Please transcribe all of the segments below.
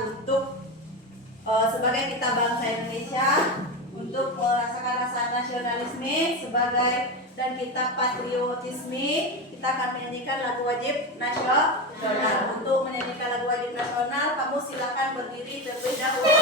untuk sebagai kita bangsa Indonesia, untuk merasakan rasa nasionalisme sebagai dan kita patriotisme, kita akan menyanyikan lagu wajib nasional. Untuk menyanyikan lagu wajib nasional, kamu silakan berdiri terlebih dahulu.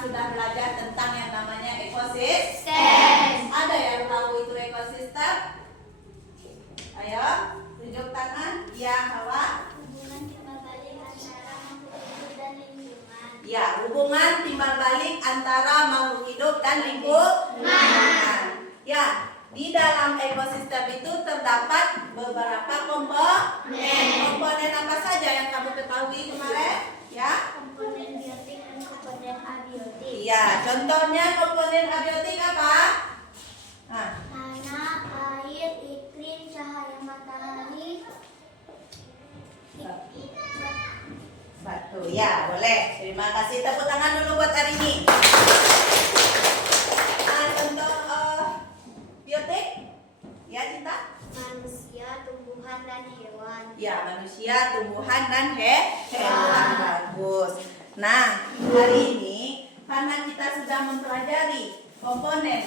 Sudah belajar tentang yang namanya ekosistem. Ada yang tahu itu ekosistem? Ayo, tunjuk tangan. Ya, Hawa. Hubungan timbal balik antara makhluk hidup dan lingkungan. Ya, hubungan timbal balik antara makhluk hidup dan lingkungan. Ya, di dalam ekosistem itu terdapat beberapa komponen. Komponen apa saja yang kamu ketahui kemarin? Ya. Komponen biotik dan komponen abiotik. Iya, contohnya komponen abiotik apa? Nah, Tanah, air, iklim, cahaya matahari, batu. Ya, boleh. Terima kasih. Tepuk tangan dulu buat hari ini. Nah, contoh biotik. Ya, Cinta? manusia, tumbuhan, dan hewan. Ya, manusia, tumbuhan, dan hewan. Bagus. Nah, hari ini karena kita sudah mempelajari komponen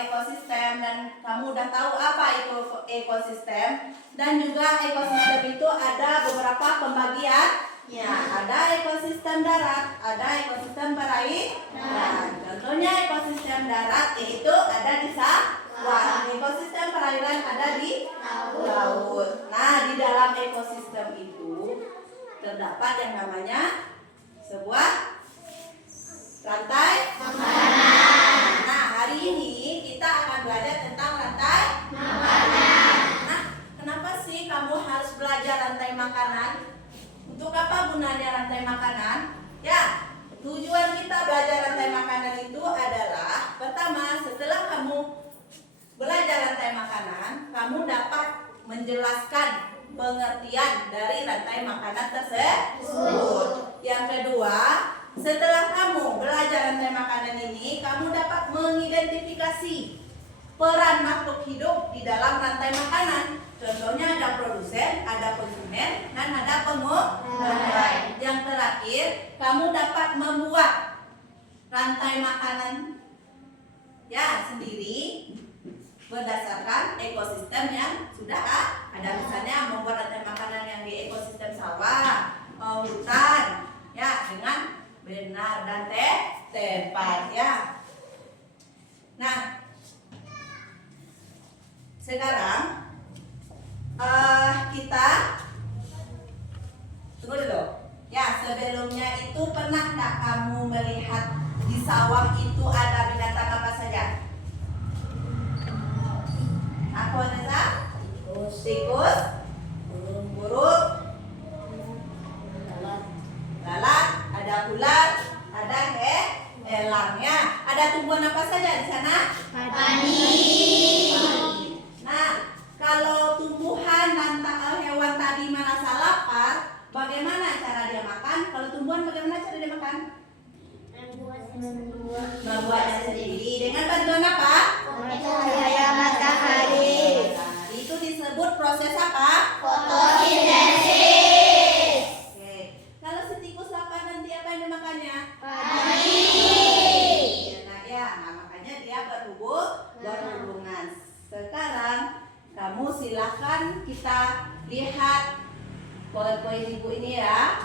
ekosistem dan kamu udah tahu apa itu ekosistem, dan juga ekosistem itu ada beberapa pembagian. Ya, ada ekosistem darat, ada ekosistem perairan. Contohnya ekosistem darat yaitu ada di sawah, ekosistem perairan ada di laut. Nah, di dalam ekosistem itu terdapat yang namanya sebuah rantai makanan. Nah, hari ini kita akan belajar tentang rantai makanan. Nah, kenapa sih kamu harus belajar rantai makanan? Untuk apa gunanya rantai makanan? Ya, tujuan kita belajar rantai makanan itu adalah pertama, setelah kamu belajar rantai makanan, kamu dapat menjelaskan pengertian dari rantai makanan tersebut. Yang kedua, setelah kamu belajar rantai makanan ini, kamu dapat mengidentifikasi peran makhluk hidup di dalam rantai makanan. Contohnya ada produsen, ada konsumen, dan ada pengumpulan. Yang terakhir, kamu dapat membuat rantai makanan ya sendiri berdasarkan ekosistem yang sudah ada. Misalnya membuat rantai makanan yang di ekosistem sawah, hutan, ya dengan benar dan tepat ya. Nah, sekarang kita Tunggu dulu. Ya, sebelumnya itu pernah nggak kamu melihat di sawah itu ada binatang apa saja? Apa Nesa? Tikus, burung, lalat, ada ular, ada elang ya. Ada tumbuhan apa saja di sana? Padi. Nah, kalau tumbuhan dan hewan tadi merasa lapar, bagaimana cara dia makan? Kalau tumbuhan bagaimana cara dia makan? Membuatnya sendiri. Dengan bantuan apa? Cahaya matahari. Itu disebut proses apa? Fotosintesis. Oke. Kalau si tikus lapar nanti apa yang dimakannya? Padi. Enak ya. Nah, makanya dia berhubungan. Sekarang kamu silahkan kita lihat poin-poin ibu ini ya.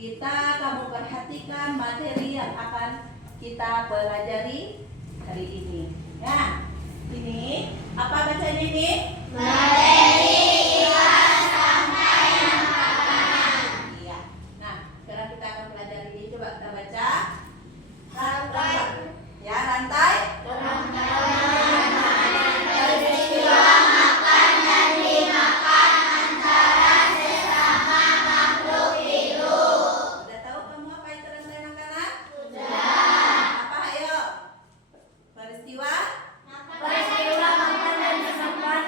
Kamu perhatikan materi yang akan kita pelajari hari ini. Ya, ini apa bacanya ini? Materi kelas sampai makanan. Iya. Nah, sekarang kita akan pelajari ini. Coba kita baca. Rantai. Ya, rantai. Peristiwa makan dan dimakan antara sesama makhluk hidup. Sudah tahu kamu apa itu rantai makanan? Sudah. Apa ayo? Peristiwa Peristiwa makan dan dimakan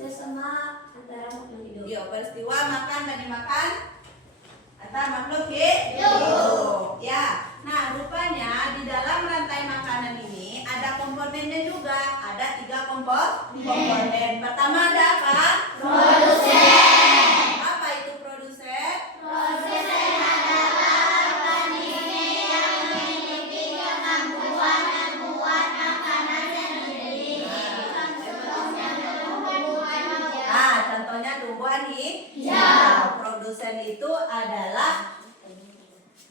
sesama antara makhluk hidup. Yo, peristiwa makan dan dimakan antar makhluk hidup. Ya. Nah, rupanya di dalam rantai makanan ini ada komponennya juga. Ada 3 komponen. Pertama ada apa? Produsen. Apa itu produsen? Produsen adalah organisme yang memiliki kemampuan membuat makanan sendiri. Nah, contohnya tumbuhan hijau. Produsen itu adalah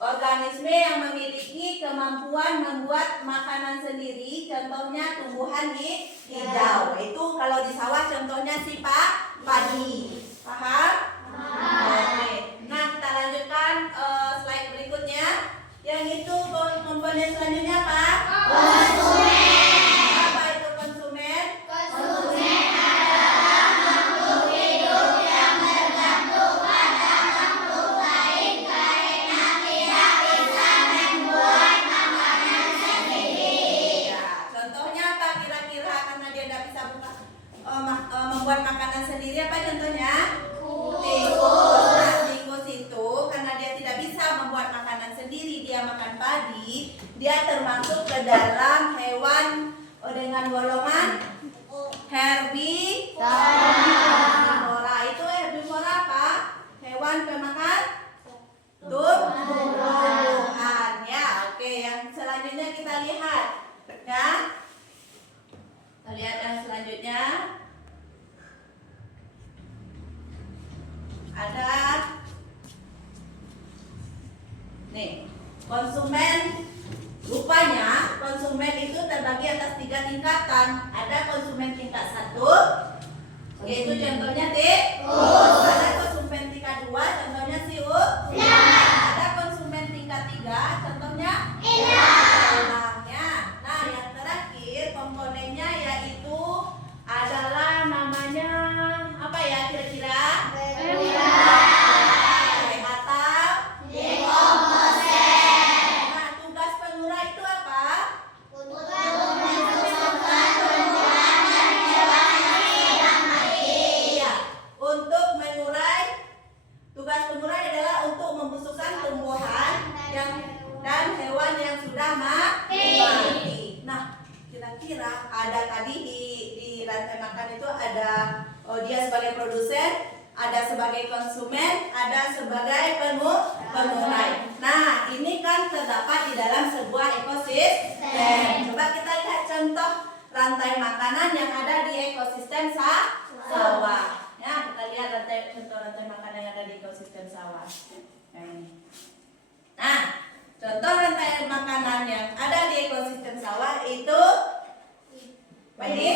organisme yang memiliki kemampuan membuat makanan sendiri. Contohnya tumbuhan hijau. Itu kalau di sawah contohnya si padi. Paham? Oke. Nah, kita lanjutkan slide berikutnya. Yang itu komponen selanjutnya apa? Konsumen. Apa itu konsumen? Konsumen adalah makhluk hidup yang bergantung pada makhluk lain karena tidak bisa membuat makanan sendiri. Ya, contohnya apa kira-kira karena dia tidak bisa membuat makanan sendiri apa contohnya? Tikus. Nah, tikus itu karena dia tidak bisa membuat makanan sendiri, dia makan padi, dia termasuk ke dalam hewan dengan golongan herbivora. Itu herbivora apa? Hewan pemakan tumbuhan. Ya, oke. Yang selanjutnya kita lihat. Ya. Kita lihat yang selanjutnya. Ada nih, konsumen. Rupanya konsumen itu terbagi atas 3 tingkatan. Ada konsumen tingkat 1, yaitu contohnya tikus. Ada konsumen tingkat 2, contohnya siu. Ada konsumen tingkat 3, contohnya elangnya. Nah, yang terakhir komponennya yaitu adalah namanya apa ya kira-kira? Nah, tugas pengurai itu apa? Iya, untuk mengurai. Tugas pengurai adalah untuk membusukkan tumbuhan dan hewan yang sudah mati. Nah, kira-kira ada tadi di rantai makan itu ada dia sebagai produsen, ada sebagai konsumen, ada sebagai pengurai. Nah, ini kan terdapat di dalam sebuah ekosistem. Coba kita lihat contoh rantai makanan yang ada di ekosistem sawah. Ya, kita lihat contoh rantai makanan yang ada di ekosistem sawah. Nah, contoh rantai makanan yang ada di ekosistem sawah itu padi.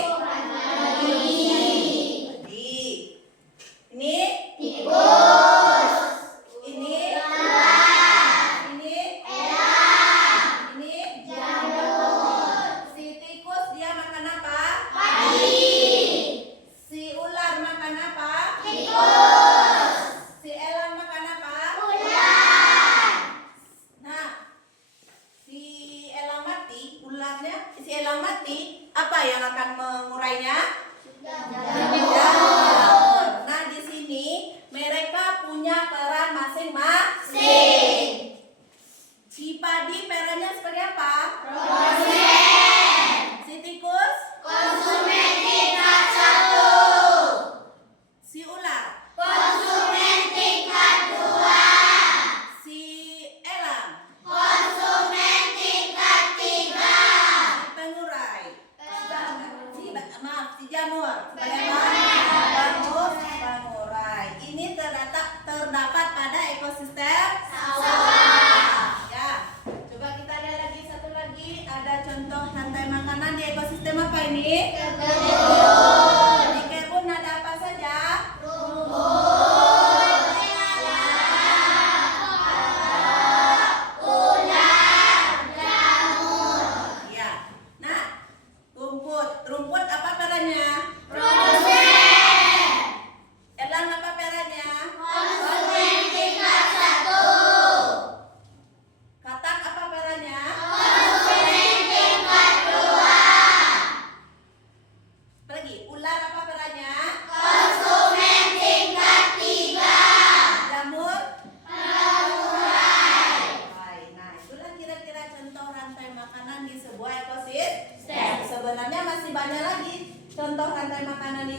Ini Tikus. ini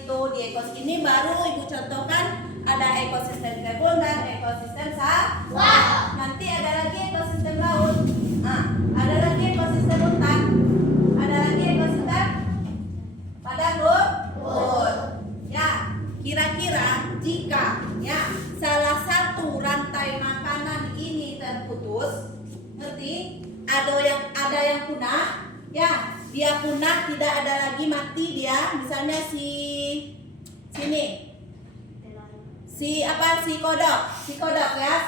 itu di ekosistem ini baru Ibu contohkan ada ekosistem kebun dan ekosistem sawah. Nanti ada lagi ekosistem laut. Nah, ada lagi ekosistem hutan. Ada lagi ekosistem padang rumput. Ya, kira-kira jika ya salah satu rantai makanan ini terputus, ngerti? Ada yang punah, ya dia punah, tidak ada lagi, mati dia. Misalnya si kodok ya,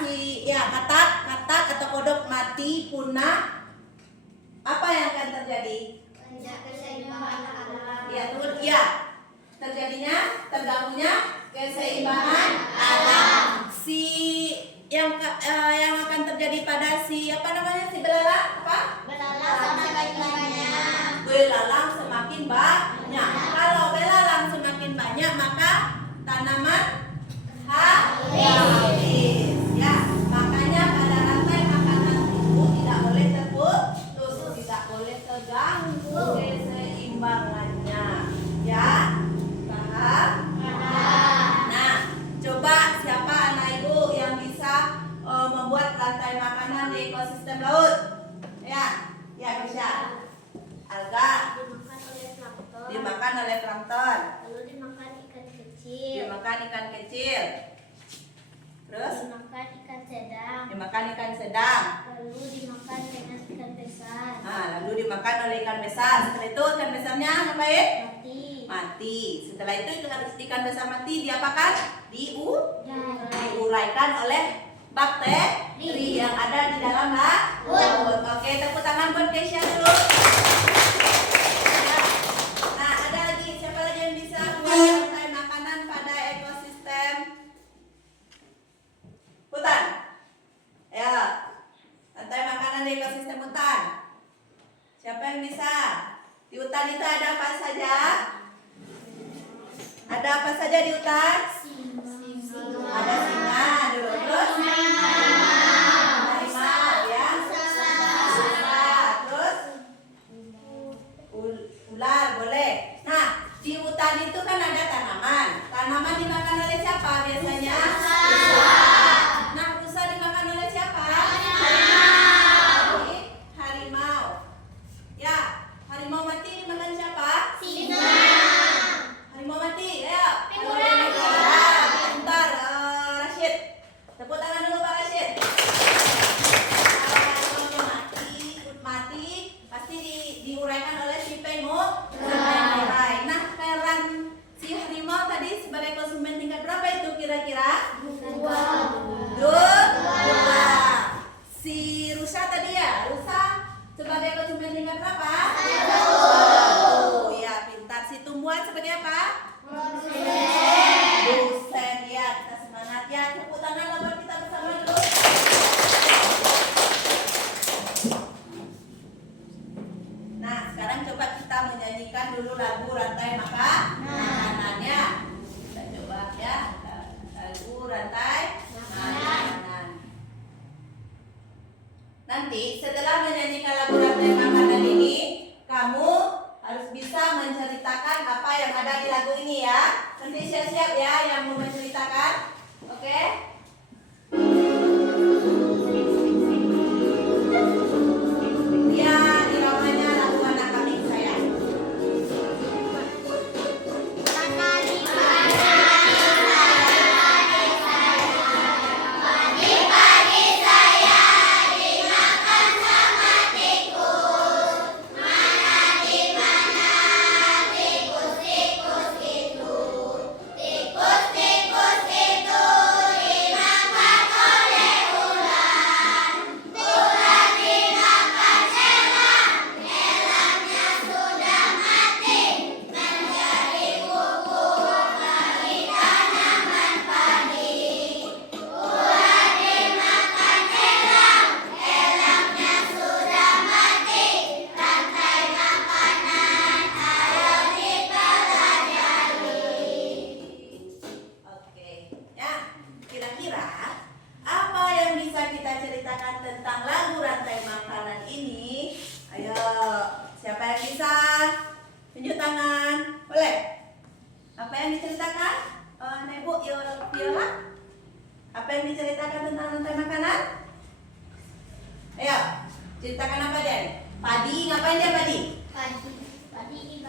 katak atau kodok mati, punah, apa yang akan terjadi? Ya, terjadinya terganggunya keseimbangan alam. Yang akan terjadi pada si belalang apa? Belalang semakin banyak. Kalau belalang semakin banyak maka tanaman habis. Ya, makanya pada rantai makanan itu tidak boleh terputus, tidak boleh terganggu keseimbangannya. Ya, paham? Nah, coba siapa anak ibu yang bisa membuat rantai makanan di ekosistem laut? Ya bisa. Alga dimakan oleh plankton. Lalu dimakan ikan kecil. Terus dimakan ikan sedang. dimakan ikan sedang. Lalu dimakan dengan ikan besar. Nah, lalu dimakan oleh ikan besar. Setelah itu ikan besarnya ngapain? Mati. Setelah itu ikan besar mati diapakan? Diuraikan oleh bakteri yang ada di dalam laut. Oke, tepuk tangan buat Keisha dulu. Nah, ada lagi, siapa lagi yang bisa membuat rantai makanan pada ekosistem hutan? Ya, rantai makanan di ekosistem hutan. Siapa yang bisa? Di hutan itu ada apa saja? Ada apa saja di hutan? Ada singa dulu, terus harimau ya, terus ular boleh. Nah, di hutan itu kan ada tanaman. Tanaman dimakan oleh siapa biasanya? Nah, rusa dimakan oleh siapa? Harimau. Ya, harimau mati dimakan siapa? Harimau mati, ayo. Bentar, Rashid. Tepuk tangan dulu Pak Rashid. Kalau harimau mati pasti diuraikan oleh si pengurai. Nah, peran si harimau tadi sebagai konsumen tingkat berapa itu kira-kira? 2. Si rusa tadi ya, rusa sebagai konsumen tingkat berapa? 1. Ya, pintar. Si tumbuhan seperti apa? Dosen ya, kita semangat ya. Tepuk tangan lah buat kita bersama dulu. Nah, sekarang coba kita menyanyikan dulu lagu rantai makanannya. Kita coba ya, lagu rantai makanan. Nanti setelah menyanyikan lagu rantai makanan ini, kamu harus bisa menceritakan apa yang ada di lagu ini ya. Nanti siap-siap ya yang mau menceritakan. Oke? Ya, iramanya lagu anak kambing saya. Tikus itu Ayo, ceritakan apa dia nih? Padi, ngapain dia padi?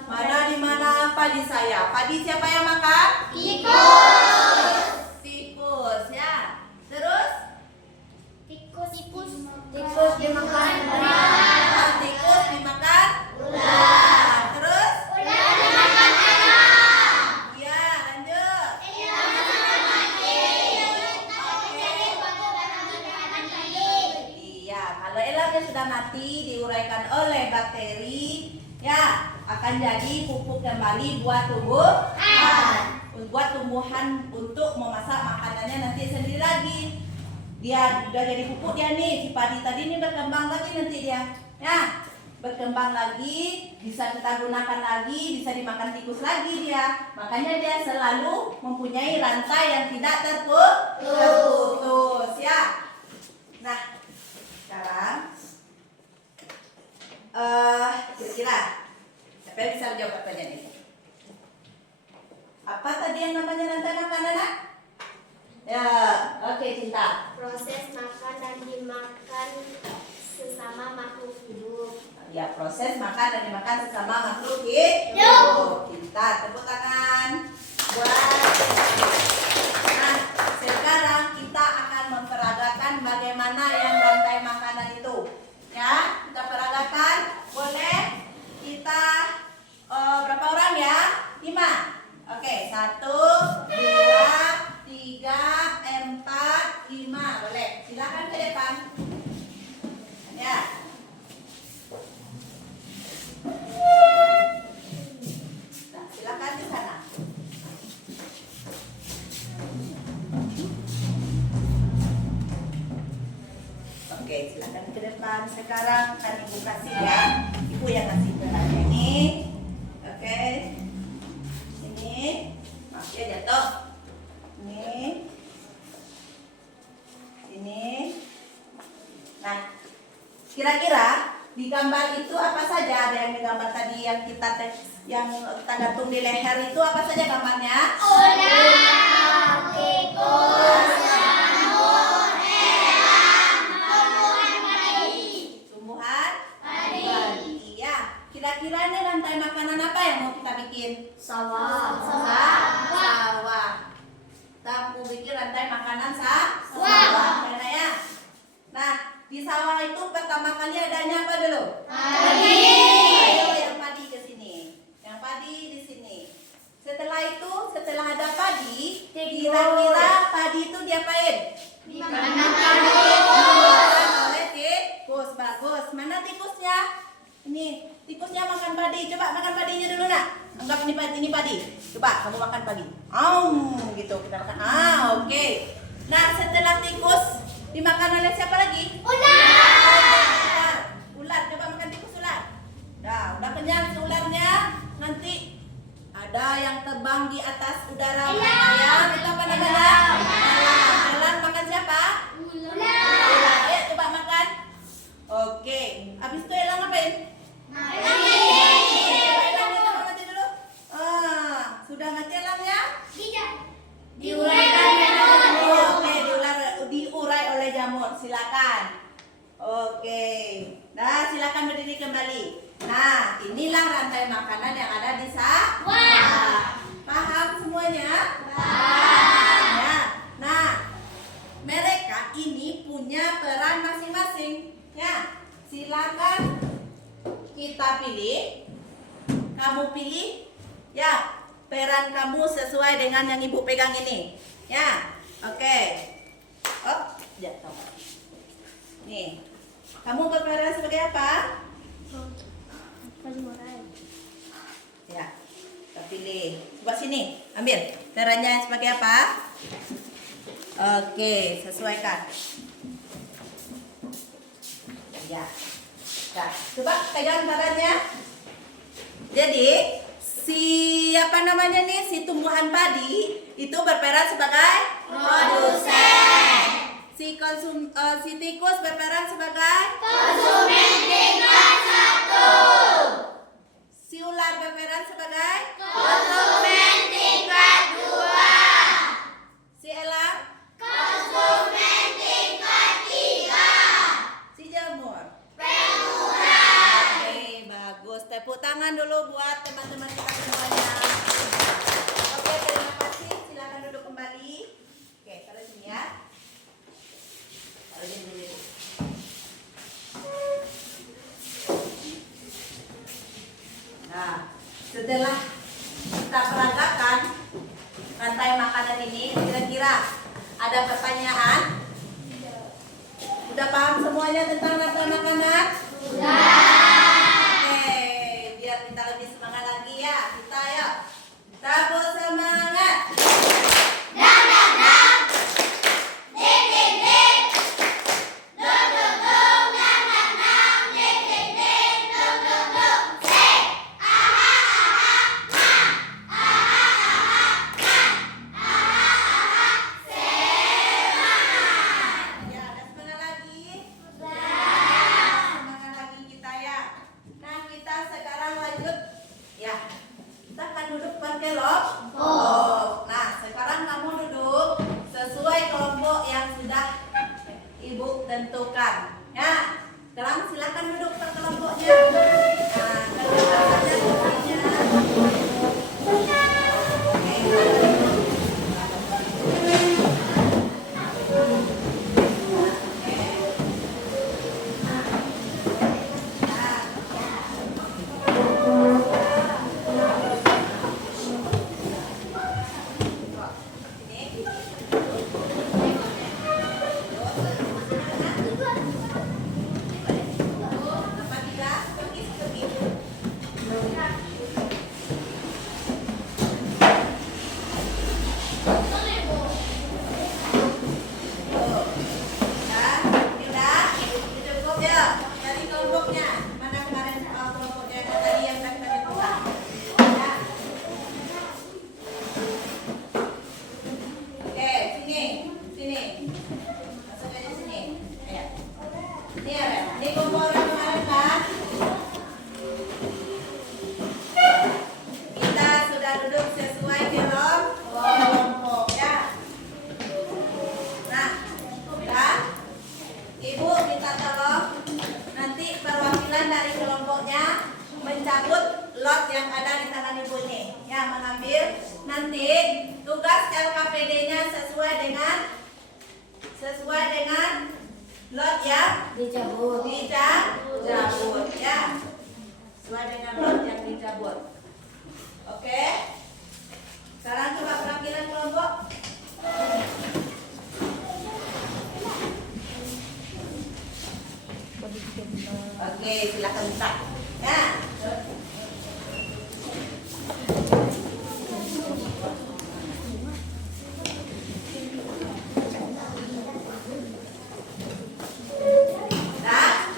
Mana di mana padi saya? Padi siapa yang makan? Tikus ya. Terus? Tikus dimakan Tikus dimakan ular. Terus? Iya, lanjut. Iya, kalau elang sudah mati diuraikan oleh bakteri, ya akan jadi pupuk kembali buat tumbuhan untuk memasak makanannya nanti sendiri lagi. Dia udah jadi pupuk dia nih, si padi tadi ini berkembang lagi nanti dia, ya berkembang lagi, bisa kita gunakan lagi, bisa dimakan tikus lagi dia. Makanya dia selalu mempunyai rantai yang tidak terputus, ya. Nah, sekarang kira-kira siapa yang bisa menjawab pertanyaan ini? Apa tadi yang namanya rantai makanan? Ya, oke, Cinta. proses makan dan dimakan sesama makhluk hidup. Ya, proses makan dan dimakan sesama makhluk hidup. Cinta, tepuk tangan buat. Nah, sekarang kita akan memperagakan bagaimana yang rantai makanan itu. Ya, kita peragakan. Boleh kita berapa orang ya? 5. Oke, 1, 2, 3, 4, 5. Boleh. Silakan ke depan. Ya. Nah, silakan di sana. Oke, silakan ke depan. Sekarang kan Ibu kasih ya. Ibu yang kasih penanya ini. Oke. Ini. Maaf ya jatuh. Ini. Ini. Nah, kira-kira di gambar itu apa saja? Ada yang digambar tadi yang kita yang gantung di leher itu apa saja gambarnya? Tumbuhan padi. Ya. Kira-kira ini rantai makanan apa yang mau kita bikin? Sawah. Sawah. Kita mau bikin rantai makanan sawah. Mana ya? Nah, di sawah itu pertama kali adanya apa dulu? Ayo yang padi ke sini. Yang padi di sini. Setelah itu, setelah ada padi, kira-kira padi itu diapain? Dimakan oleh tikus. Bagus. Mana tikusnya? Ini tikusnya makan padi. Coba makan padinya dulu nak. Anggap ini padi. Coba kamu makan padi. Gitu kita makan. Oke. Nah, setelah tikus dimakan oleh siapa lagi? Ular. Coba makan tikus ular. Nah, udah kenyang si ularnya. Nanti ada yang terbang di atas udara. Elang. Itu apa namanya? Elang makan siapa? Ular. Ayo coba makan. Oke. Habis itu elang ngapain? Coba elang kita mati dulu. Sudah mati elangnya? Diuraikan Oke, diurai oleh jamur. Silakan. Oke. Nah, silakan berdiri kembali. Nah, inilah rantai makanan yang ada di sawah. Paham semuanya? Ya. Nah, mereka ini punya peran masing-masing. Ya. Silakan kita pilih. Kamu pilih. Ya. Peran kamu sesuai dengan yang Ibu pegang ini. Ya. Oke. Oh, jatuh. Nih. Kamu berperan sebagai apa? Ya. Kita pilih. Coba sini. Ambil. Perannya sebagai apa? Oke, sesuaikan. Ya. Nah, coba pegang perannya. Jadi, siapa namanya nih, si tumbuhan padi itu berperan sebagai produsen. Si tikus berperan sebagai konsumen tingkat 1. si ular berperan sebagai Konsumen tingkat 2. si elang, Konsumen tingkat 3. si jamur. tangan dulu buat teman-teman kita semuanya. Oke, terima kasih. Silakan duduk kembali. Oke, taruh sini ya. Taruh sini dulu. Nah, setelah kita peragakan rantai makanan ini, kira-kira ada pertanyaan? Udah paham semuanya tentang rantai makanan? Oke, biar kita lebih semangat lagi ya. Kita yuk. Tabur semangat. Ya, ada semangat lagi. Semangat lagi kita ya. Nah, kita sekarang lanjut. Ya, kita akan duduk pakai kelompok. Nah, sekarang kamu duduk sesuai kelompok yang sudah Ibu tentukan. Ya, sekarang silakan duduk per kelompoknya. Nah, kerjakan saja tugasnya. Mencabut lot yang ada di tangan ibu ini, ya, mengambil nanti tugas LKPD-nya sesuai dengan lot yang dicabut ya, sesuai dengan lot yang dicabut. Oke, sekarang coba penampilan kelompok. Oke, silakan buka. Ya. Nah,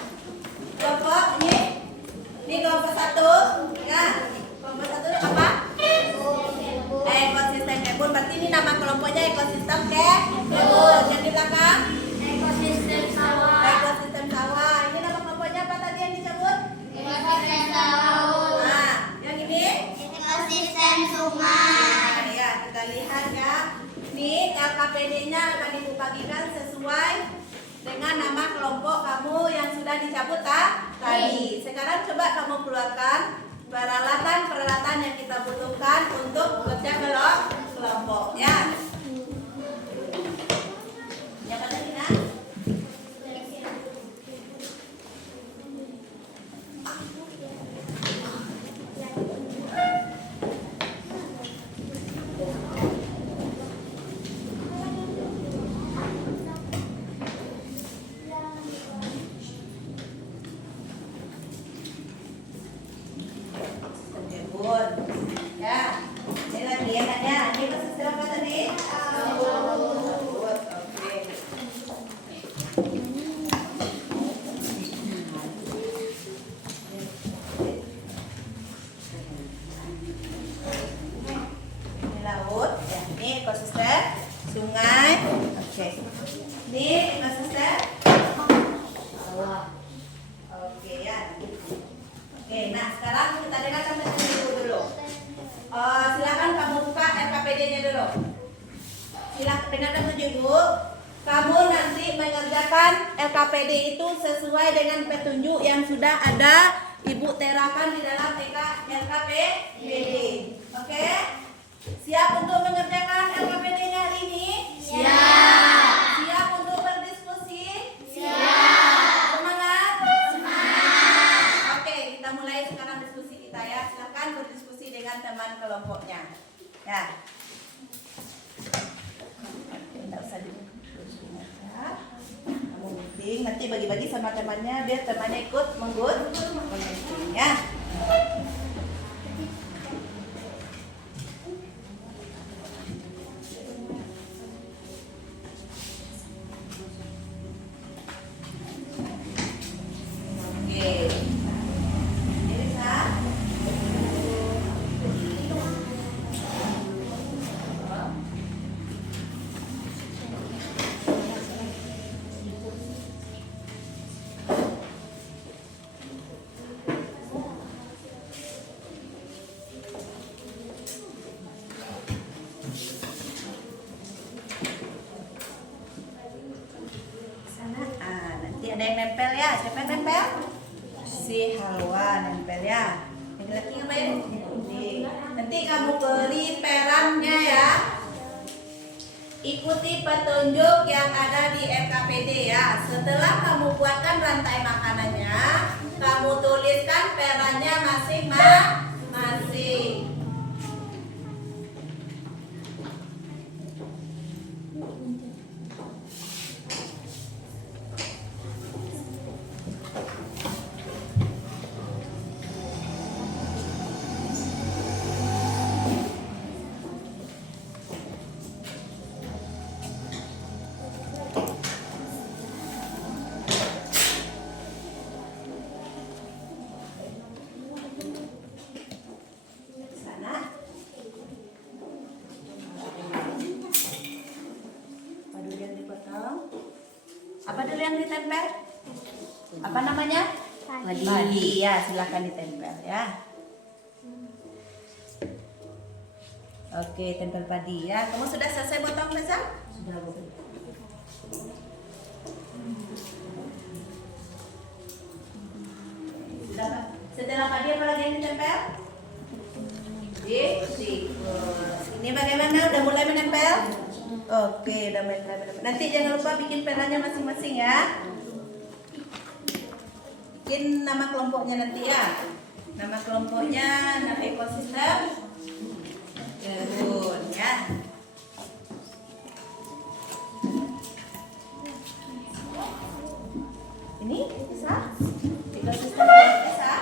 kelompok ini kelompok 1, ya. Kelompok 1 apa? Ekosistem kebun. Berarti ini nama kelompoknya ekosistem kebun. Yang di belakang? Ekosistem sawah. Ekosistem sawah. Ini nama kelompoknya apa tadi yang dicabut? Ekosistem laut. Nah, yang ini? Ekosistem sungai. Nah, ya, kita lihat ya. Ini LKPD-nya akan Ibu bagikan sesuai dengan nama kelompok kamu yang sudah dicabut tadi. Sekarang coba kamu keluarkan peralatan yang kita butuhkan untuk kerja kelompok, ya. Yang mana Dina? Ya, ini lagi enaknya. Ini konsisten apa tadi? Oke. Ini laut. Ya, ini ekosistem sungai. Oke. Ini ekosistem sawah. Oke ya. Oke, nah sekarang kita dengarkan penjelasan dulu. Silakan kamu buka LKPD-nya dulu. Silakan dengarkan Ibu. Kamu nanti mengerjakan LKPD itu sesuai dengan petunjuk yang sudah ada Ibu terakan di dalam LKPD. Oke? Siap untuk mengerjakan LKPD-nya hari ini? Siap. Siap untuk berdiskusi? Siap. Semangat? Oke, kita mulai sekarang diskusi kita ya. Silakan berdiskusi dengan teman kelompoknya. Ya. Tidak usah duduk aja. Kamu meeting, nanti bagi-bagi sama temannya biar temannya ikut menggunting ya. Oke. Bisa? Sana. Nanti ada yang nempel ya. Siapa yang nempel? Si Halwa nempel ya. Yang lagi ngapain? Nanti kamu beli perannya ya. Ikuti petunjuk yang ada di LKPD ya. Setelah kamu buatkan rantai makanannya, kamu tuliskan perannya masing-masing. Sana. Apa dulu yang dipotong? Apa dulu yang ditempel? Apa namanya? Padi ya, silakan ditempel ya. Oke, tempel padi ya. Kamu sudah selesai potong, Reza? Sudah. Sudah, Pak. Setelah padi apa lagi yang ditempel? Tikus. Ini bagaimana? Udah mulai menempel? Oke, udah mulai menempel. Nanti jangan lupa bikin perannya masing-masing ya. Bikin nama kelompoknya nanti ya. Nama kelompoknya, nama ekosistem Gerun ya. Ini bisa? Ekosistem Gerun bisa?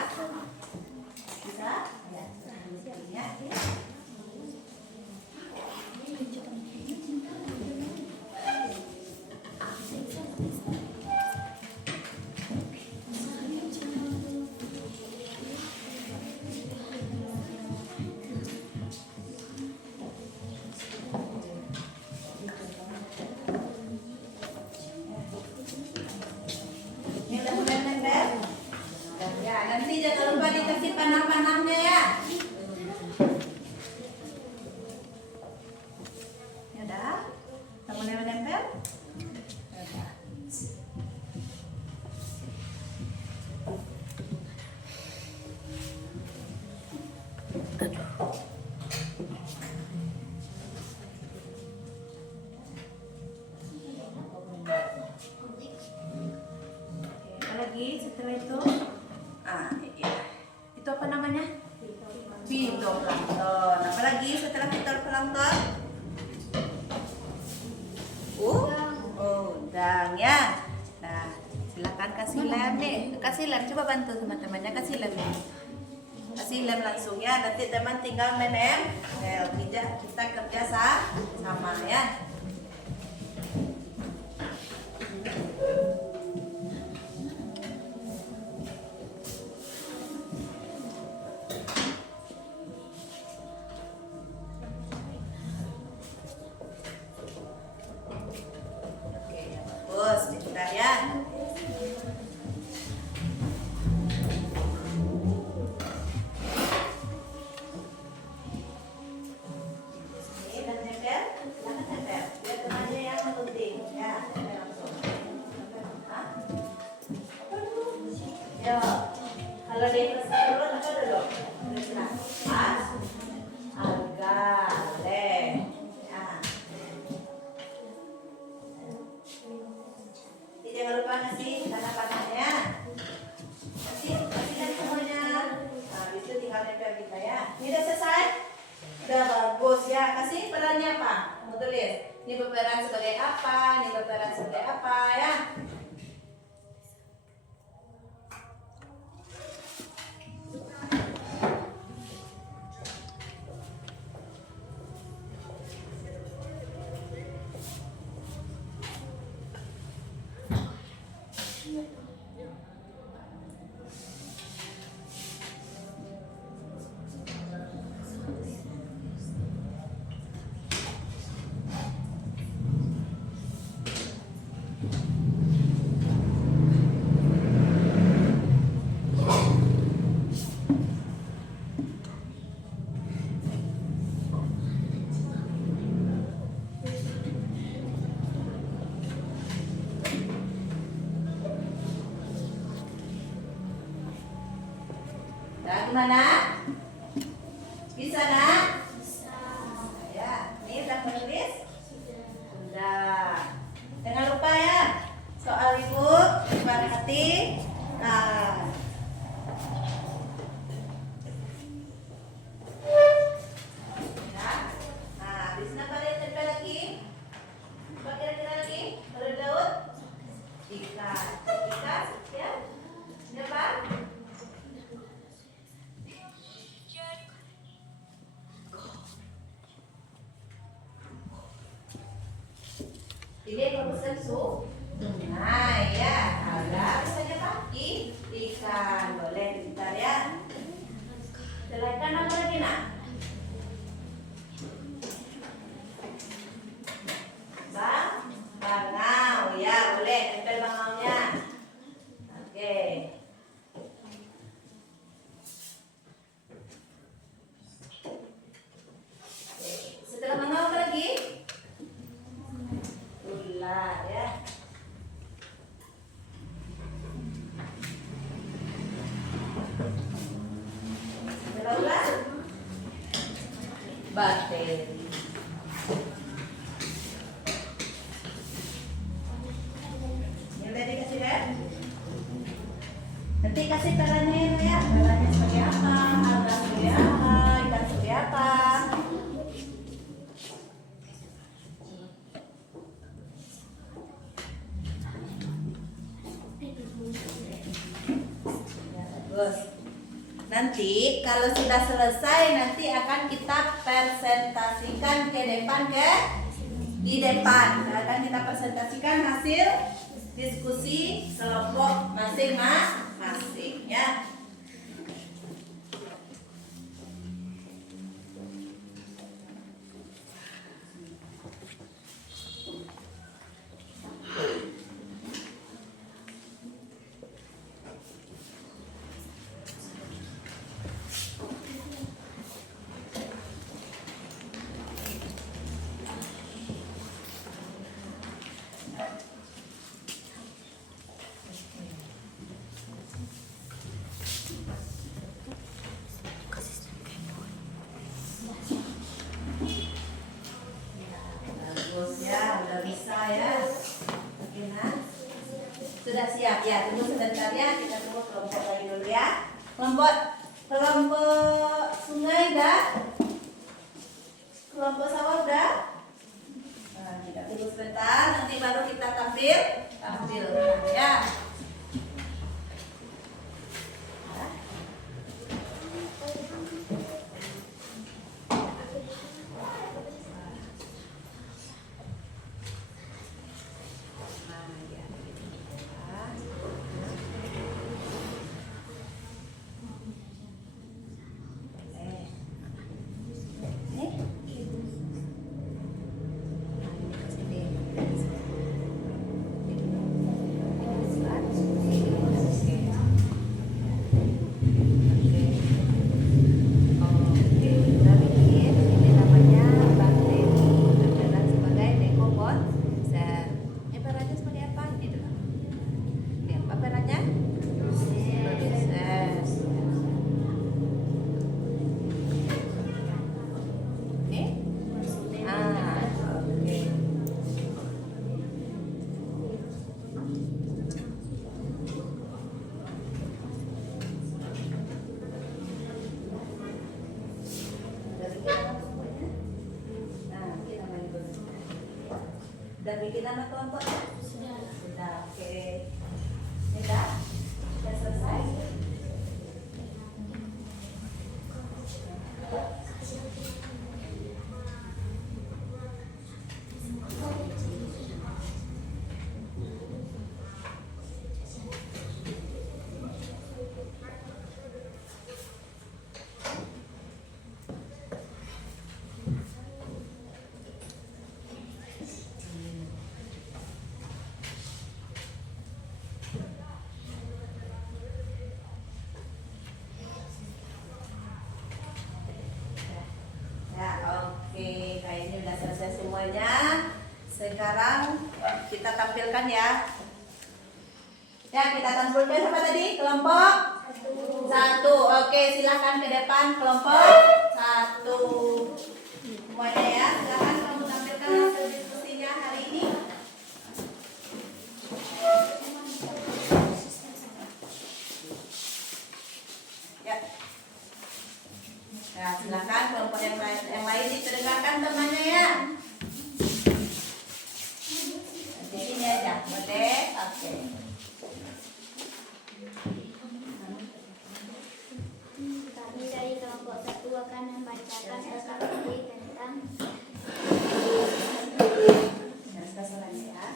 Bisa? Ya. Ya. Ini udah mulai nempel? Ya, nanti jangan lupa dikasih panah-panahnya ya. Ya udah? Udah mulai menempel? Ya udah. Apa lagi setelah itu? Iya. Itu apa namanya? Fitoplankton. Apa lagi setelah fitoplankton? Udang ya. Nah, silakan kasih lem nih. Kasih lem, coba bantu teman-temannya kasih lem. Kasih lem langsung ya. Nanti teman tinggal menempel. Kita kerja sama ya. Oke, bagus. Sebentar ya. Ini udah nempel, silakan nempel. Biar temannya yang mengunting. Ya, nempel langsung. Hah? Yo, Kalau di kelas turun apa dulu? As, agar, boleh. Ya. Jadi jangan lupa ngasih tanda-tandanya. Kasihkan semuanya. Nah, habis itu tinggal nempel kita ya. Ini udah selesai? Udah bagus ya. Kasih perannya apa? Kamu tulis. Ini berperan sebagai apa? Ini berperan sebagai apa ya? Nah, gimana? Bisa nak? Ya, ini udah menulis? Sudah. Jangan lupa ya, soal ibu perhatikan. Ya. Nah, di sini apa ada tempel lagi? Apa kira-kira lagi? Kalau Daud? Ikan. Ikan, ya? Ini apa? Ini merupakan sungai ya. Ada misalnya pagi ikan, boleh bentar ya. Selain apa lagi nak? Bangau ya, boleh tempel bangaunya. Oke. Setelah bangau apa lagi? Ular ya. Setelah ular, bakteri. Yang tadi kasih ya. Nanti kasih perannya ya. Perannya seperti apa? Harga seperti apa? Ikan seperti apa? Bagus. Nanti kalau sudah selesai nanti akan kita presentasikan ke depan di depan. Akan kita presentasikan hasil diskusi kelompok masing-masing ya. Bagus ya, udah bisa ya. Oke, nah. Sudah siap ya, tunggu sebentar ya, kita tunggu kelompok lagi dulu ya. Kelompok sungai dah, kelompok sawah udah. Nah, kita tunggu sebentar, nanti baru kita tampil ya. bikin nama kelompoknya? Sudah. Sudah, oke. Sudah? Sudah selesai? Ya, oke. Kayaknya udah selesai semuanya. Sekarang kita tampilkan ya. Ya, kita tampilkan apa tadi? Kelompok satu. Oke, silakan ke depan kelompok satu. Semuanya ya, silakan kamu tampilkan hasil diskusinya hari ini. Ya. Nah, silakan kelompok yang lain didengarkan temannya ya. Di sini aja, oke? Oke. Kami dari kelompok 1 akan membacakan SKP tentang Nah, suaranya ya.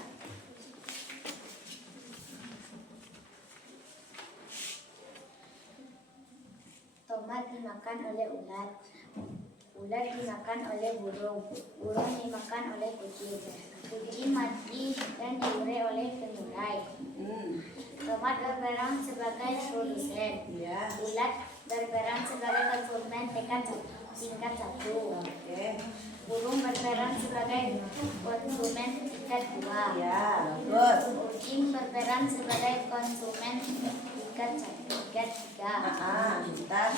tomat dimakan oleh ulat. Ulat dimakan oleh burung. Burung dimakan oleh kucing. Kucing mati dan diurai oleh pengurai. Tomat berperan sebagai produsen. Ya. Ulat berperan sebagai konsumen tingkat 1. Oke. Burung berperan sebagai konsumen tingkat 2. Ya, bagus. Kucing berperan sebagai konsumen tingkat 3. Bentar.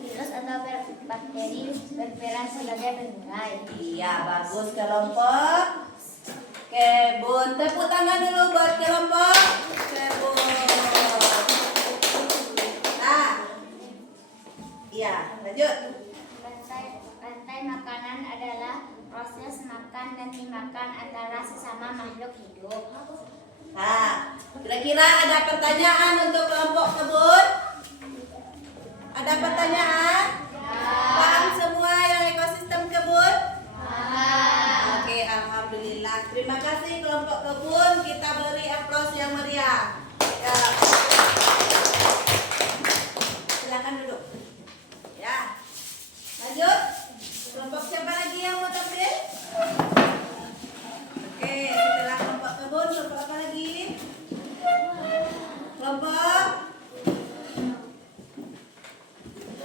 Virus atau bakteri berperan sebagai pengurai. Iya, bagus kelompok Kebun. Tepuk tangan dulu buat kelompok Kebun. Nah, iya, lanjut. Rantai makanan adalah proses makan dan dimakan antara sesama makhluk hidup. Nah, kira-kira ada pertanyaan untuk kelompok Kebun? Ada pertanyaan? Paham semua yang ekosistem kebun? Oke, alhamdulillah. Terima kasih kelompok kebun. Kita beri aplaus yang meriah. Ya. Silakan duduk. Ya. Lanjut. Kelompok siapa lagi yang mau tampil? Oke, setelah kelompok kebun, kelompok apa lagi? Kelompok.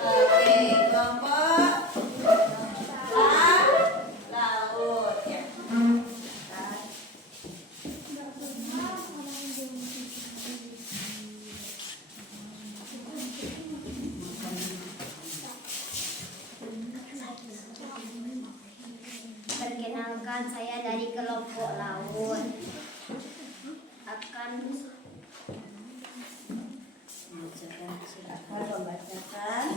Oke, kelompok laut ya. Perkenalkan, saya dari kelompok laut.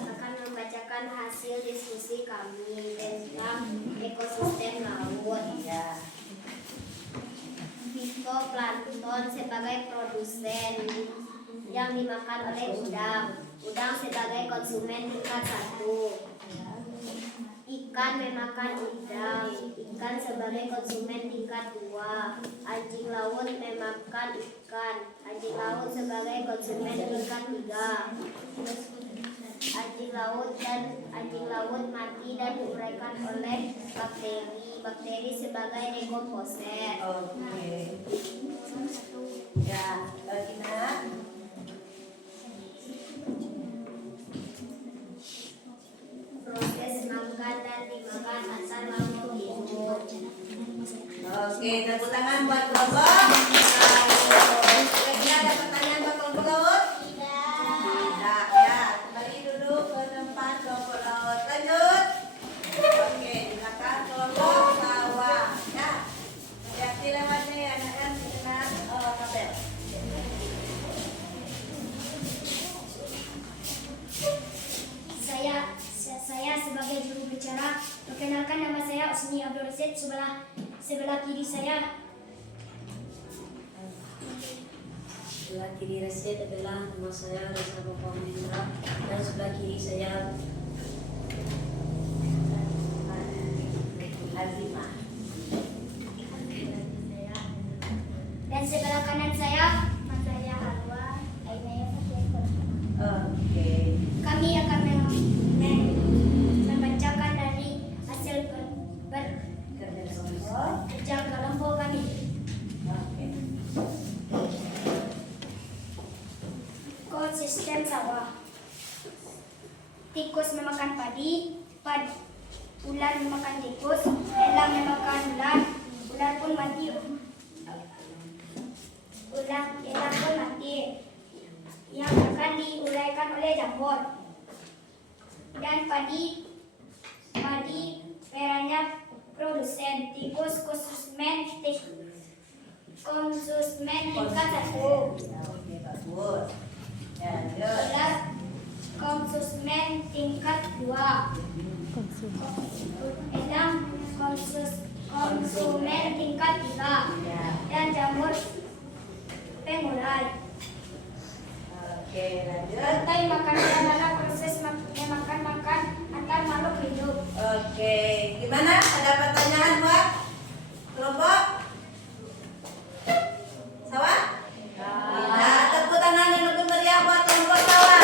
Akan membacakan hasil diskusi kami tentang ekosistem laut. Ya. Fitoplankton sebagai produsen yang dimakan oleh udang. Udang sebagai konsumen tingkat 1. Ikan memakan udang. Ikan sebagai konsumen tingkat 2. Anjing laut memakan ikan. Anjing laut sebagai konsumen tingkat 3. Anjing laut mati dan diuraikan oleh bakteri. Bakteri sebagai dekomposer. Oke. Ya, Gina. Proses makan dan dimakan antar makhluk hidup. Oke, tepuk tangan buat kelompok laut. Kira-kira ada pertanyaan buat kelompok laut? Tidak, ya. Kembali duduk ke tempat kelompok laut. Lanjut. Oke, silakan kelompok sawah. Ya, hati-hati lewatnya ya, anak-anak. Rasid sebelah kiri saya. Sebelah kiri Rasid adalah nama saya Reza Bapak Mahendra, dan sebelah kiri saya Azimah. Dan sebelah kanan saya Mataya Halwa Ainaya Fasyakun. Oke. Kami akan membacakan dari hasil kerja kelompok kami. Oke. Ekosistem sawah. Tikus memakan padi, ular memakan tikus, elang memakan ular, ular pun mati. Elang pun mati. Yang akan diuraikan oleh jamur. Dan padi peranya produsen, tikus konsumen tingkat 1. Oke, bagus. Ya, lanjut. Ular konsumen tingkat 2. Elang konsumen tingkat 3. Ya. Dan jamur pengurai. Oke, lanjut. Rantai makanan adalah proses memakan antar makhluk hidup. Oke, gimana? Ada pertanyaan buat kelompok sawah? Nah, tepuk tangan yang lebih meriah buat kelompok sawah.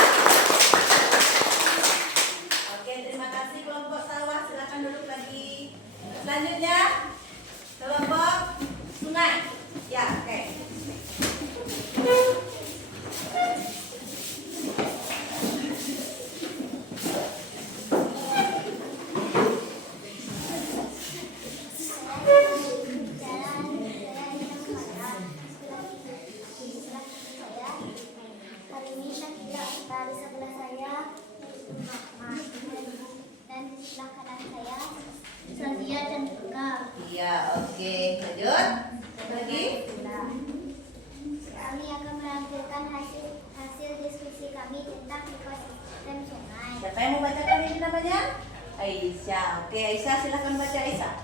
Oke, terima kasih kelompok sawah. Silakan duduk lagi. Selanjutnya kelompok sungai. Ya, oke. Hari ini di sebelah saya dan di sebelah kanan saya Sazia dan Duka. Iya, oke. Lanjut. Lagi. Kami akan menampilkan hasil diskusi kami tentang ekosistem sungai. Siapa yang mau bacakan ini namanya? Aisyah. Oke, Aisyah silakan baca Aisyah.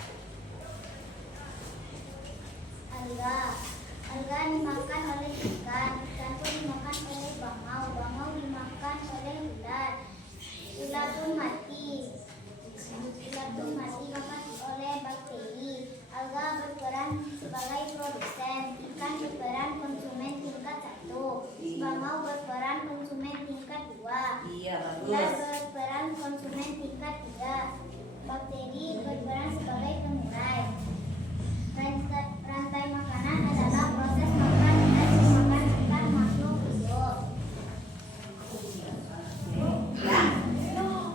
Alga dimakan oleh ikan pun dimakan oleh bangau dimakan oleh ular pun mati dimakan oleh bakteri. Alga berperan sebagai produsen, ikan berperan konsumen tingkat 1, bangau berperan konsumen tingkat 2, Iya, ular bagus. berperan konsumen tingkat 3, bakteri berperan sebagai pengurai. Rantai makanan adalah proses makan dan dimakan antar makhluk hidup. Ya.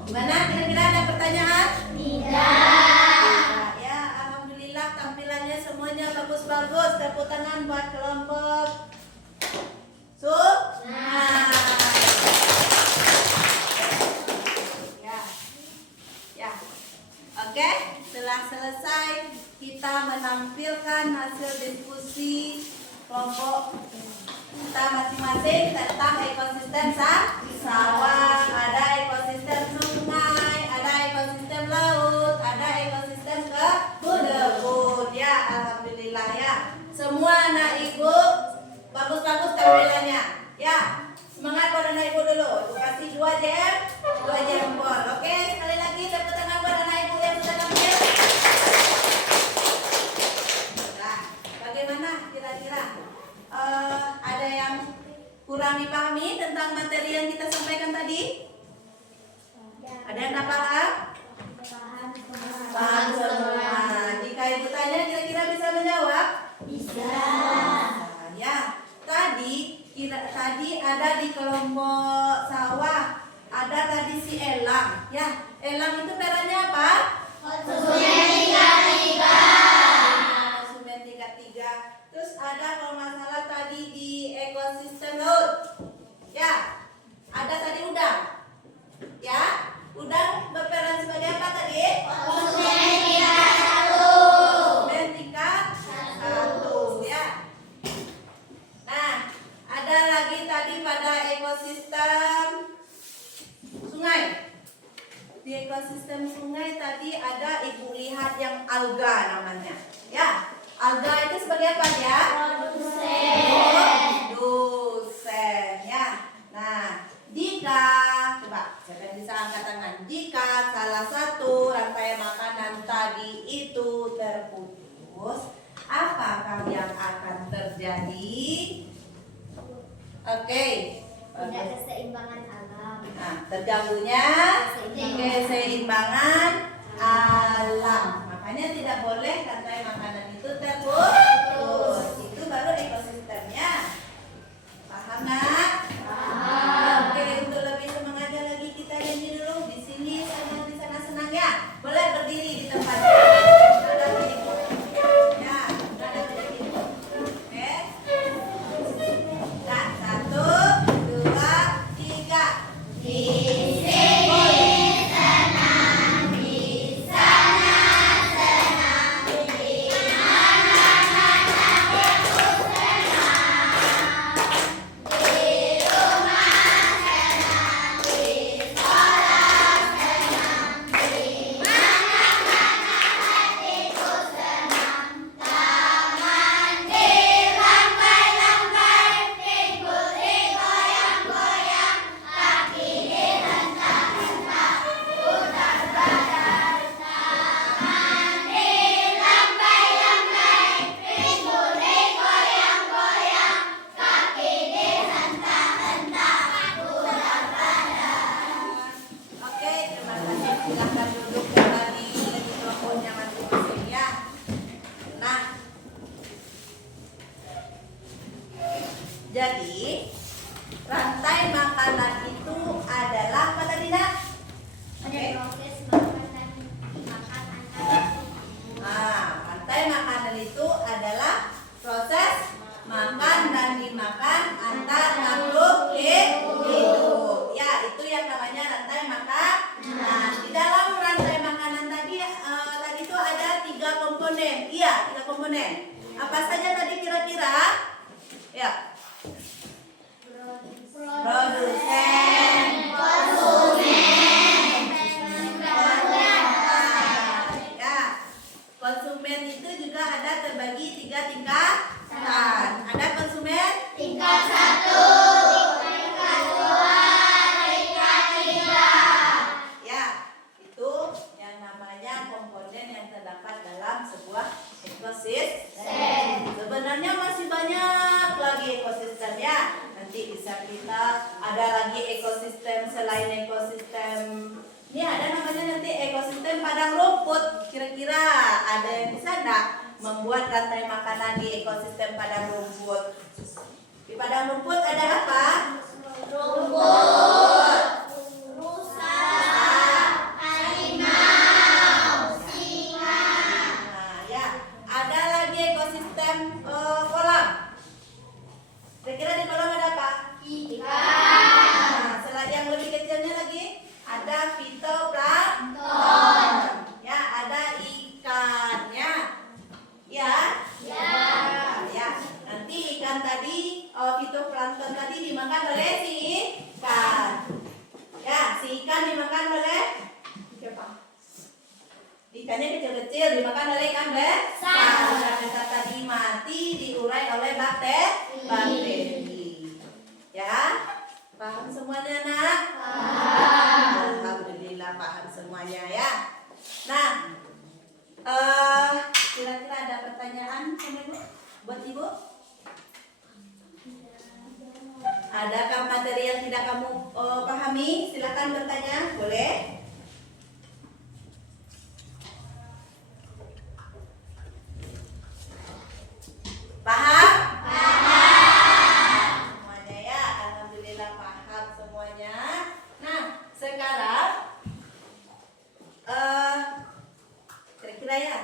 Gimana? Kira-kira ada pertanyaan? Tidak. Ya, alhamdulillah tampilannya semuanya bagus-bagus. Tepuk tangan buat kelompok sungai. Ya. Ya. Oke, setelah selesai kita menampilkan hasil diskusi kelompok kita masing-masing tentang ekosistem sawah, ada ekosistem sungai, ada ekosistem laut, ada ekosistem kebun. Ya, alhamdulillah ya. Semua anak ibu bagus-bagus tampilannya. Ya, semangat buat anak ibu dulu. Ibu kasih 2 jempol. Oke, sekali lagi tepuk tangan buat anak ibu yang sudah tampil. Nah, bagaimana kira-kira? Ada yang kurang dipahami tentang materi yang kita sampaikan tadi? Ada yang nggak paham? Paham semua. Jika ibu tanya, kira-kira bisa menjawab? Bisa. Ya, tadi ada di kelompok sawah, ada tadi si elang. Ya, elang itu perannya apa? Konsumen tingkat 3. Konsumen tingkat 3. Terus ada kalau nggak salah tadi di ekosistem laut. Ya, ada tadi udang. Ya, udang berperan sebagai apa tadi? Konsumen tingkat 1. Konsumen tingkat 1. Ya. Nah, ada lagi tadi pada ekosistem sungai. Di ekosistem sungai tadi ada ibu lihat yang alga namanya. Ya, alga itu sebagai apa ya? Produsen. Ya. Nah, jika coba siapa yang bisa angkat tangan? Jika salah satu rantai makanan tadi itu terputus, apakah yang akan terjadi? Oke. Tidak keseimbangan alam. Nah, terganggunya keseimbangan alam. Makanya tidak boleh rantai makanan itu terputus. Itu baru ekosistemnya. Paham nak? Paham. Oke, untuk lebih semangatnya lagi kita nyanyi dulu. Di sini senang, di sana senang ya. Boleh berdiri di tempatnya. Ada begitu. Ya, ada begitu. Oke. Nah, 1, 2, 3. Oke, terima kasih. Silahkan duduk kembali di mikrofonnya masing-masing ya. Nah, jadi rantai makanan itu adalah apa tadi nak? Ada proses makanan makan antara Nah, rantai makanan itu adalah proses makan dan dimakan antar makhluk hidup. Ya, itu yang namanya rantai makan. Nah, di dalam rantai makanan tadi itu ada 3 komponen. Iya, 3 komponen. Apa saja tadi kira-kira? Ya. Produsen, ya. Konsumen itu juga ada terbagi 3 tingkatan. Ada konsumen tingkat 1, tingkat 2, tingkat 3. ya, itu yang namanya komponen yang terdapat dalam sebuah ekosistem. Sebenarnya masih banyak lagi ekosistemnya. Nanti bisa kita ada lagi ekosistem selain ekosistem. Ini ada namanya nanti ekosistem padang rumput. Kira-kira ada yang bisa enggak membuat rantai makanan di ekosistem padang rumput? Di padang rumput ada apa? Rumput, rusa, harimau, singa. Nah, ya, ada lagi ekosistem kolam. Kira-kira di kolam ada apa? Ikan, Nah, selain yang lebih kecilnya lagi ada fitoplankton. Ya, ada ikannya. Ya. ya, Ya. Nanti ikan tadi, fitoplankton tadi dimakan oleh si ikan. Ya, si ikan dimakan oleh siapa? Ikannya kecil-kecil dimakan oleh ikan besar. Ikan tadi mati diurai oleh bakteri. Ya, paham semuanya nak? Paham. Alhamdulillah paham semuanya ya. Nah, kira-kira ada pertanyaan sama ibu? Buat ibu? Adakah materi yang tidak kamu pahami? Silakan bertanya, boleh? Paham? Semuanya ya, alhamdulillah paham semuanya. Nah, sekarang kira-kira ya,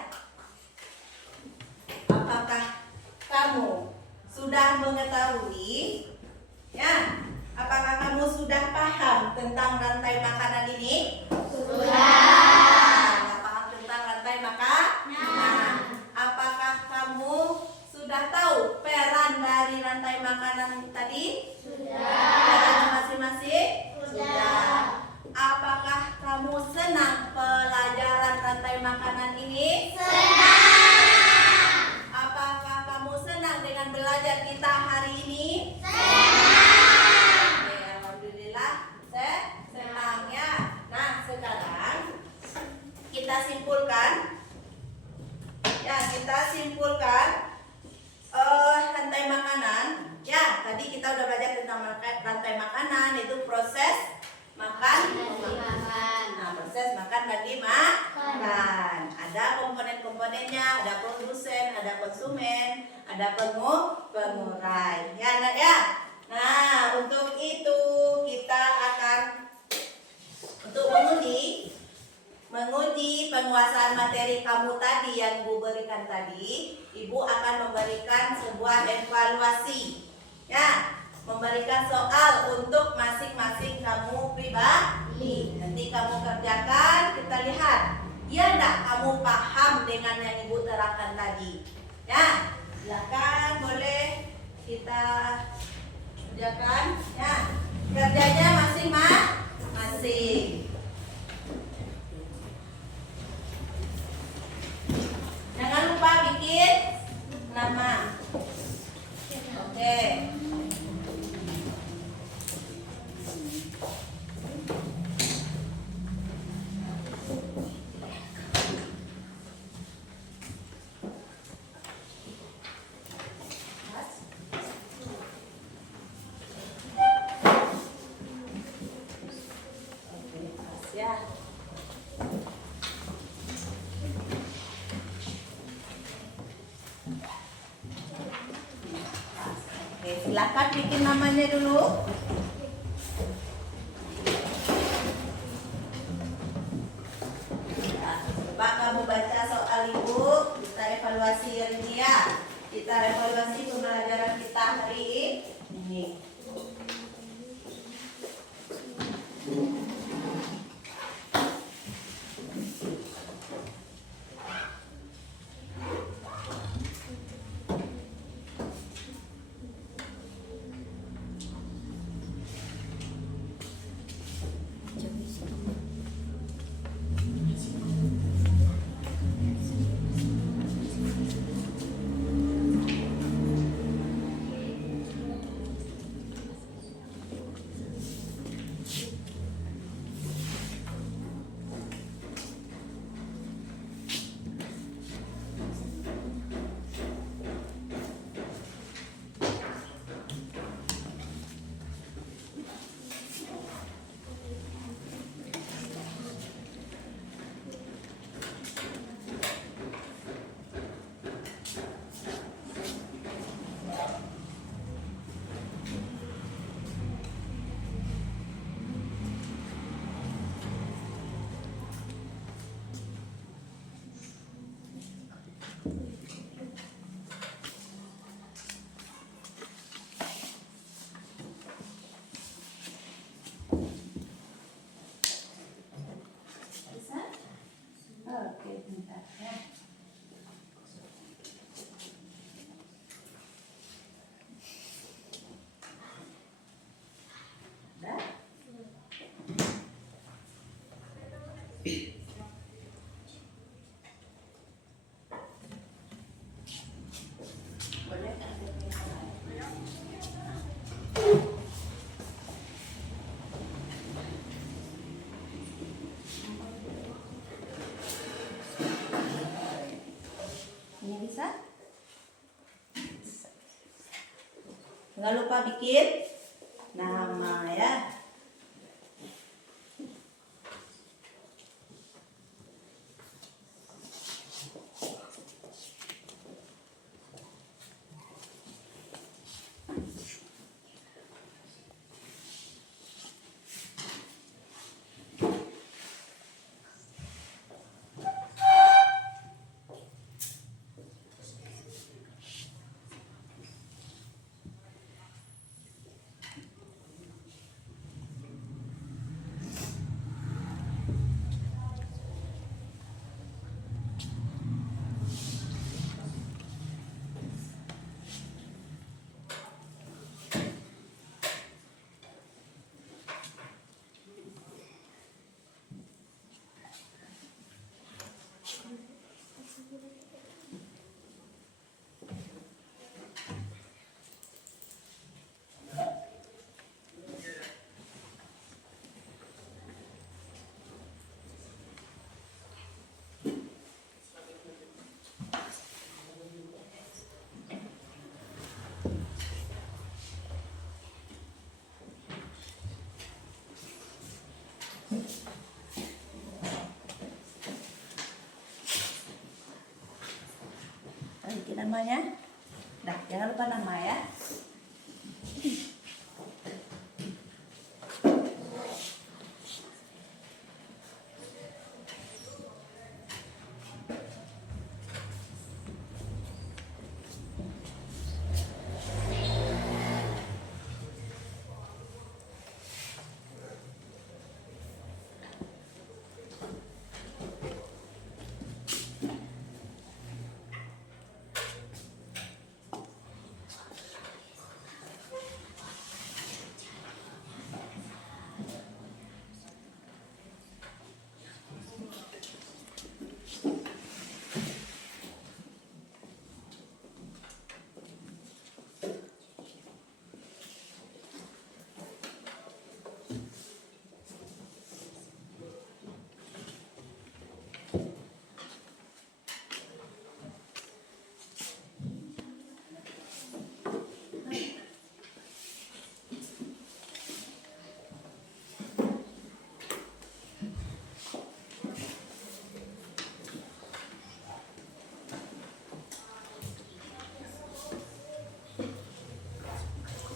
apakah kamu sudah mengetahui ya? Apakah kamu sudah paham tentang rantai makanan ini? Sudah paham tentang rantai makanan. Apakah kamu sudah tahu peran dari rantai makanan tadi? Sudah. Peran masing-masing? Sudah. Apakah kamu senang belajar kita hari ini? Senang. Oke, alhamdulillah senang ya. Nah, sekarang kita simpulkan. Ya, kita simpulkan rantai makanan. Ya, tadi kita udah belajar tentang rantai makanan, itu proses makan. Nah, proses makan dan dimakan. Ada komponen-komponennya, ada produsen, ada konsumen, ada pengurai. Ya, anak ya. Nah, untuk itu kita akan untuk menguji penguasaan materi kamu tadi yang Ibu berikan tadi. Ibu akan memberikan sebuah evaluasi. Ya, memberikan soal untuk masing-masing kamu pribadi. Nanti kamu kerjakan, kita lihat. Ya enggak kamu paham dengan yang Ibu terangkan tadi. Ya, silakan boleh kita kerjakan. Ya, kerjanya masing-masing. Jangan lupa bikin nama. Oke. Ya. Oke, silakan bikin namanya dulu. Ya, coba kamu baca soal Ibu, kita evaluasi hari ini ya. Kita evaluasi pembelajaran kita hari ini. Oke, bentar ya. Udah? Boleh kan? Ini bisa? Jangan lupa bikin nama ya. namanya? Dah, jangan lupa nama ya.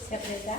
Siap Reza?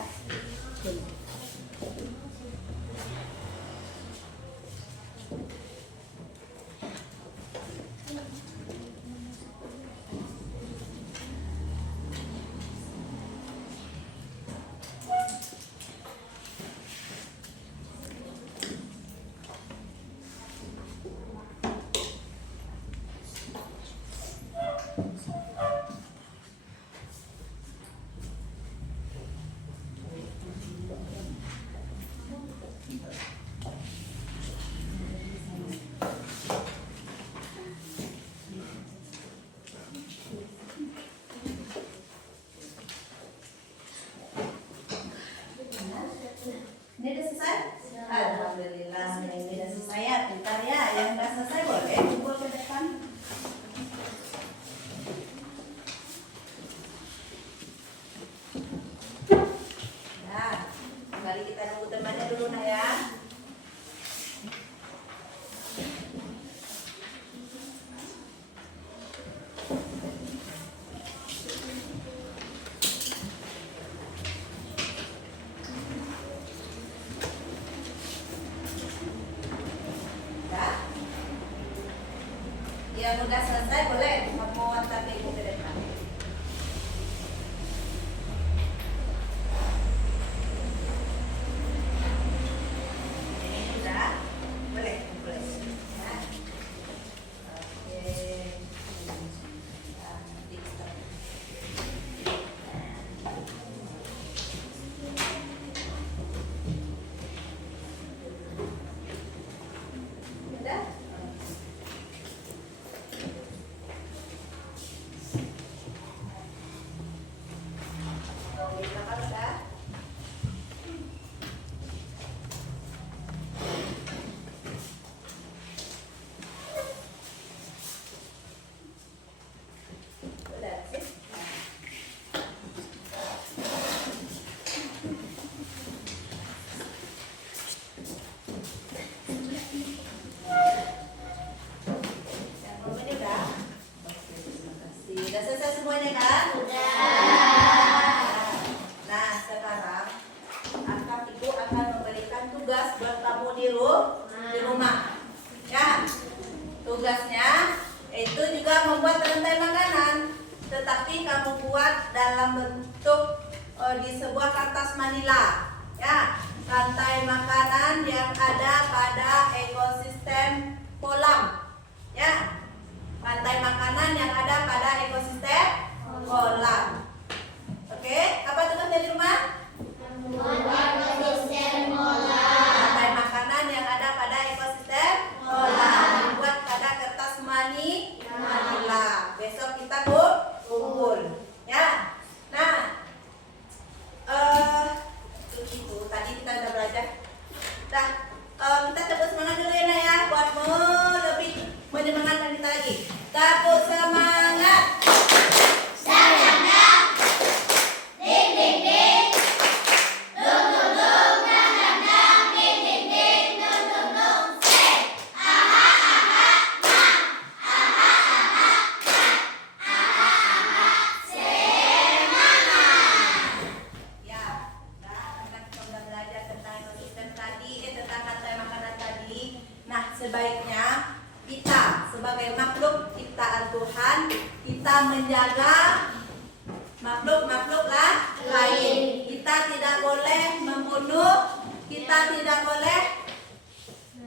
Ini udah selesai? Alhamdulillah, ini udah selesai ya, pintar ya. Yang udah selesai boleh kumpul ke depan. Nah, kembali kita nunggu temannya dulu nah ya. Yang udah selesai boleh kamu antar ibu ke depan. Ini sudah boleh, boleh. Ya. Oke. Nanti stop. Udah? Sudah selesai semuanya kan? Nah, sekarang ibu akan memberikan tugas buat kamu di rumah. Ya, tugasnya itu juga membuat rantai makanan, tetapi kamu buat dalam bentuk di sebuah kertas manila. Ya, rantai makanan yang ada pada ekosistem kolam. Ya. Rantai makanan yang ada pada ekosistem kolam. Oke, apa tugasnya di rumah? Membuat ekosistem kolam. Rantai makanan yang ada pada ekosistem kolam dibuat pada kertas manila. Besok kita kumpul, ya. Nah, itu tadi kita udah belajar. Nah, kita tepuk semangat dulu ya, Nak, ya, buatmu lebih menyemangatkan kita lagi. Tepuk semangat. Semangat. menjaga makhluk-makhluk lain. Kita tidak boleh membunuh, kita tidak boleh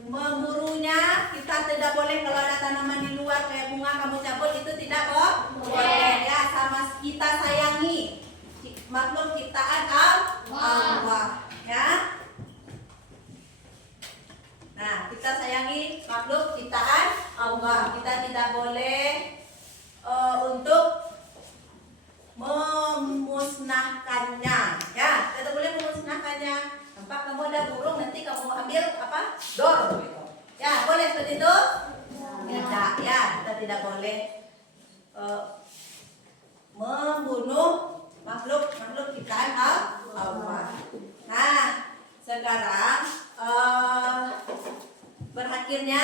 memburunya, kita tidak boleh kalau ada tanaman di luar kayak bunga kamu cabut, itu tidak boleh. Ya, sama kita sayangi makhluk ciptaan Allah. Ya. Nah, kita sayangi makhluk ciptaan Allah. Kita tidak boleh untuk memusnahkannya. Ya, kita boleh memusnahkannya. Nampak kamu ada burung, nanti kamu ambil apa? Dor gitu. Ya, boleh seperti itu? Tidak. Ya, kita tidak boleh membunuh makhluk ciptaan Allah. Nah, sekarang berakhirnya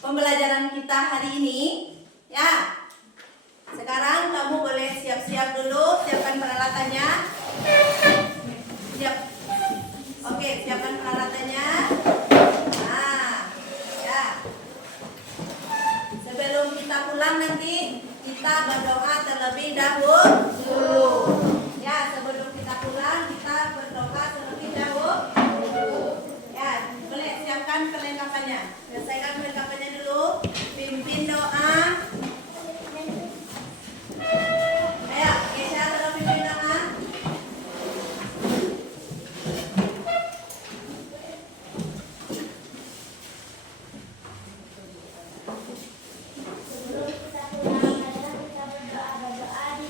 pembelajaran kita hari ini. Ya, sekarang kamu boleh siap-siap dulu, siapkan peralatannya. Siap. Oke, siapkan peralatannya. Nah, ya. Sebelum kita pulang nanti kita berdoa terlebih dahulu. Ya, sebelum kita pulang kita berdoa terlebih dahulu. Ya, boleh siapkan perlengkapannya. Selesaikan perlengkapannya dulu. Pimpin doa. Ayo, Kesha tolong pimpin doa. Sebelum kita pulang, adalah kita berdoa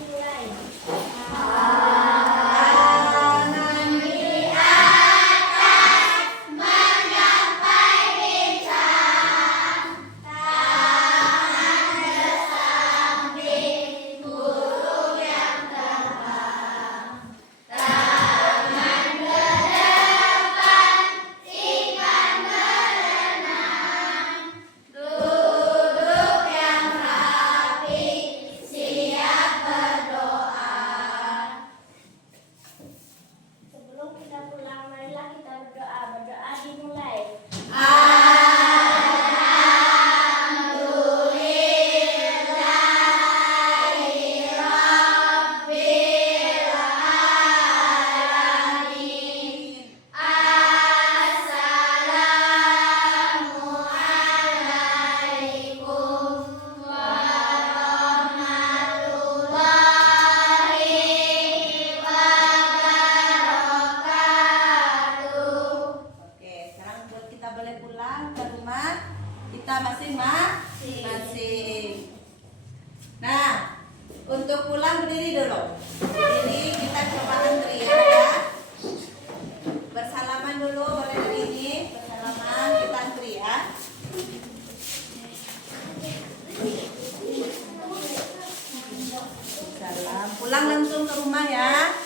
dimulai. Sebelum kita pulang, marilah kita berdoa. Berdoa dimulai. Oke, sekarang buat kita boleh pulang ke rumah kita masing-masing. Nah, untuk pulang berdiri dulu. Berdiri, kita coba antri ya. Bersalaman dulu, boleh berdiri. Bersalaman, kita antri ya. Salam. Pulang langsung ke rumah ya.